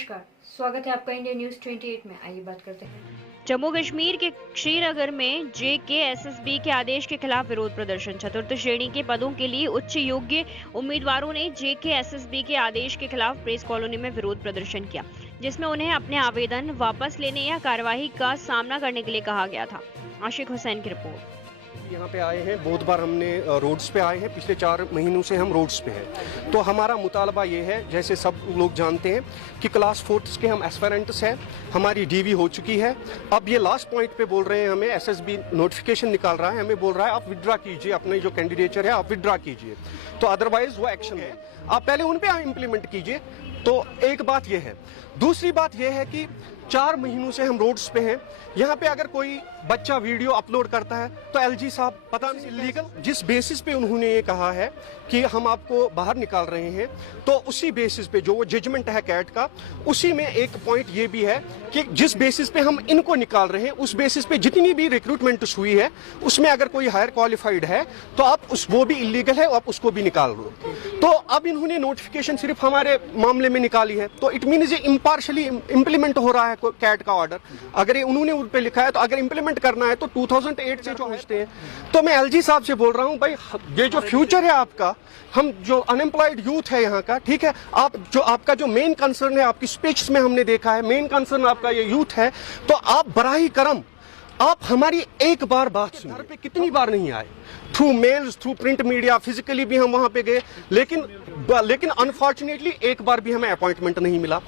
नमस्कार, स्वागत है आपका इंडिया न्यूज 28 में। आइए बात करते हैं। जम्मू कश्मीर के श्रीनगर में JKSSB के आदेश के खिलाफ विरोध प्रदर्शन। चतुर्थ श्रेणी के पदों के लिए उच्च योग्य उम्मीदवारों ने JKSSB के आदेश के खिलाफ प्रेस कॉलोनी में विरोध प्रदर्शन किया, जिसमें उन्हें अपने आवेदन वापस लेने या कार्यवाही का सामना करने के लिए कहा गया था। आशिक हुसैन की रिपोर्ट। यहाँ पे आए हैं, बहुत बार हमने रोड्स पे आए हैं, पिछले 4 महीनों से हम रोड्स पे हैं। तो हमारा मुतालबा ये है, जैसे सब लोग जानते हैं कि क्लास 4 के हम एस्पिरेंट्स हैं, हमारी DV हो चुकी है। अब ये लास्ट पॉइंट पे बोल रहे हैं, हमें SSB नोटिफिकेशन निकाल रहा है, हमें बोल रहा है आप विड्रा कीजिए, अपने जो कैंडिडेचर है आप विड्रा कीजिए, तो अदरवाइज वो एक्शन है, आप पहले उन पे इम्प्लीमेंट कीजिए। तो एक बात ये है। दूसरी बात ये है कि 4 महीनों से हम रोड्स पे हैं। यहाँ पे अगर कोई बच्चा वीडियो अपलोड करता है तो LG साहब पता नहीं इलीगल जिस बेसिस पे उन्होंने ये कहा है कि हम आपको बाहर निकाल रहे हैं, तो उसी बेसिस पे जो वो जजमेंट है कैट का, उसी में एक पॉइंट ये भी है कि जिस बेसिस पे हम इनको निकाल रहे हैं, उस बेसिस पे जितनी भी रिक्रूटमेंट हुई है उसमें अगर कोई हायर क्वालिफाइड है तो आप वो भी इलीगल है, आप उसको भी निकाल लो। तो अब इन्होंने नोटिफिकेशन सिर्फ हमारे मामले में निकाली है, तो इट मीन ये इम्पार्शली इम्प्लीमेंट हो रहा है कैट का ऑर्डर। अगर ये उन्होंने उन पे लिखा है तो अगर इम्प्लीमेंट करना है तो 2008 से जो पूछते हैं। तो मैं LG साहब से बोल रहा हूँ, भाई ये जो फ्यूचर है आपका, हम जो अनएम्प्लॉयड यूथ है यहाँ का, ठीक है, आप जो आपका जो मेन कंसर्न है, आपकी स्पीच में हमने देखा है मेन कंसर्न आपका ये यूथ है, तो आप बराही करम आप हमारी एक बार बात सुनिए। घर पे कितनी बार नहीं आए, through mails, through print media, physically भी हम वहां पे गए, लेकिन अनफॉर्चुनेटली एक बार भी हमें अपॉइंटमेंट नहीं मिला।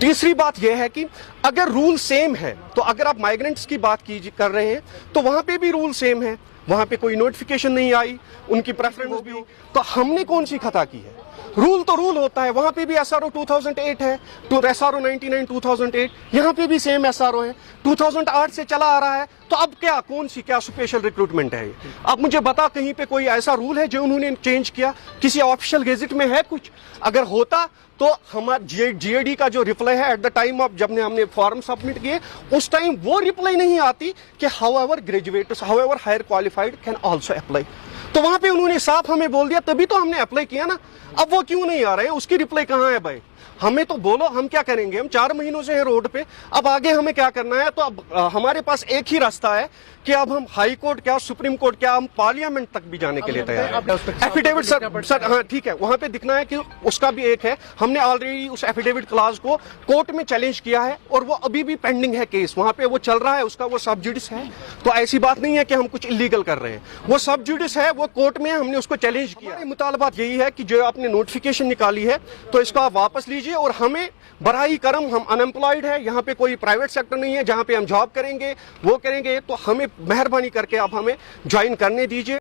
तीसरी बात यह है कि अगर रूल सेम है, तो अगर आप माइग्रेंट्स की बात कर रहे हैं तो वहां पे भी रूल सेम है, वहां पे कोई नोटिफिकेशन नहीं आई, उनकी प्रेफरेंस भी, तो हमने कौन सी खता की है? रूल तो रूल होता है, वहां पे भी SRO 2008 है, तो SRO 99 2008, यहाँ पे भी सेम SRO है, 2008 से चला आ रहा है। तो अब क्या, कौन सी क्या स्पेशल रिक्रूटमेंट है? अब मुझे बता, कहीं पे कोई ऐसा रूल है जो उन्होंने चेंज किया? किसी ऑफिशियल गेजेट में है कुछ? अगर होता तो हमारा GAD का जो रिप्लाई है एट द टाइम ऑफ जब हमने फॉर्म सबमिट किए, उस टाइम वो रिप्लाई नहीं आती कि however graduates, however higher qualified can also apply. तो वहां पे उन्होंने साफ हमें बोल दिया, तभी तो हमने अप्लाई किया ना। अब वो क्यों नहीं आ रहे हैं? उसकी रिप्लाई कहाँ है भाई? हमें तो बोलो, हम क्या करेंगे? हम 4 महीनों से हैं रोड पे, अब आगे हमें क्या करना है? तो अब हमारे पास एक ही रास्ता है कि अब हम हाई कोर्ट क्या, सुप्रीम कोर्ट क्या, हम पार्लियामेंट तक भी जाने के लिए तैयार हैं। एफिडेविट सर हाँ ठीक है, वहां पे दिखना है कि उसका भी एक है। हमने ऑलरेडी उस एफिडेविट क्लास को कोर्ट में चैलेंज किया है और वो अभी भी पेंडिंग है केस, वहां पे वो चल रहा है, उसका वो सब जुडिस है। तो ऐसी बात नहीं है कि हम कुछ इलीगल कर रहे हैं, वो सब जुडिस है, वो कोर्ट में हमने उसको चैलेंज किया। मुतालबात यही है कि जो आपने नोटिफिकेशन निकाली है तो इसको आप वापस लीजिए, और हमें बराही करम, हम अनएम्प्लॉयड है, यहाँ पे कोई प्राइवेट सेक्टर नहीं है जहाँ पे हम जॉब करेंगे, वो करेंगे, तो हमें मेहरबानी करके आप हमें ज्वाइन करने दीजिए।